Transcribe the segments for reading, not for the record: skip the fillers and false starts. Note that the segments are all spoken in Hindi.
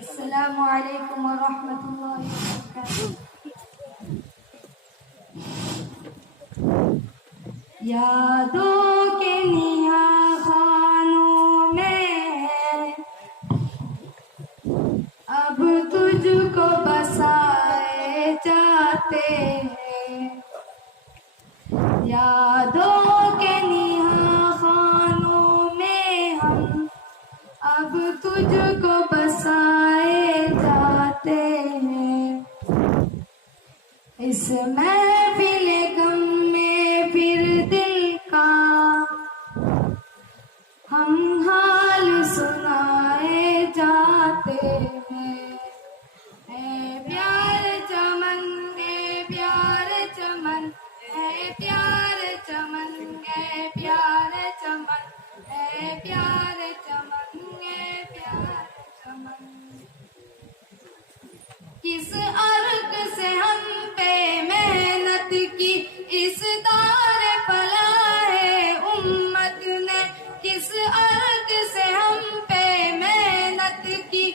अस्सलामु अलैकुम व रहमतुल्लाहि व बरकातुहू। यादों के नियाखानों में अब तुझको बसाए जाते हैं। यादों के नियाखानों में हम अब तुझको बसाए जाते हैं। इस महफिल गम में फिर दिल का हम हाल सुनाए जाते हैं। ऐ प्यार चमन, ऐ प्यार चमन, ऐ प्यार चमन, ऐ प्यार चमन, ऐ प्यार चमन, ऐ प्यार चमन। किस अर्क से हम पे मेहनत की इस दौर पला है उम्मत ने। किस अर्क से हम पे मेहनत की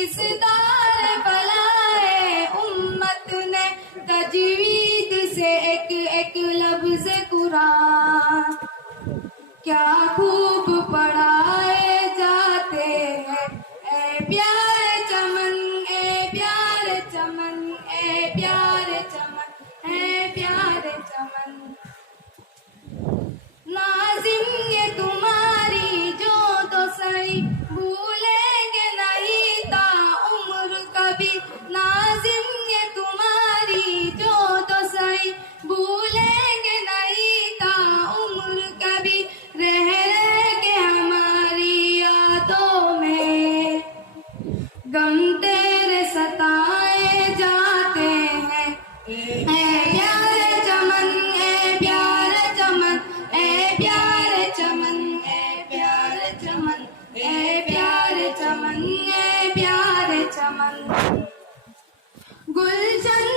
इस दौर पला है उम्मत ने। तजवीद से एक एक लफ्ज़ कुरान क्या खूब पढ़ाए जाते हैं। ऐ प्यार चमन, ऐ प्यार चमन, ऐ प्यार चमन, ऐ प्यार चमन। नाज़िम ये तुम्हारी जो तो सही भूलेंगे नहीं ता उम्र कभी। नाज़िम ये तुम्हारी जो तो सही भूलेंगे नहीं ता उम्र कभी। रह रह के हमारी यादों में गम तेरे सताए जाते हैं। ऐ प्यार चमन, ऐ प्यार चमन, ऐ प्यार चमन, ऐ प्यार चमन, ऐ प्यार चमन, ऐ प्यार चमन। गुलशन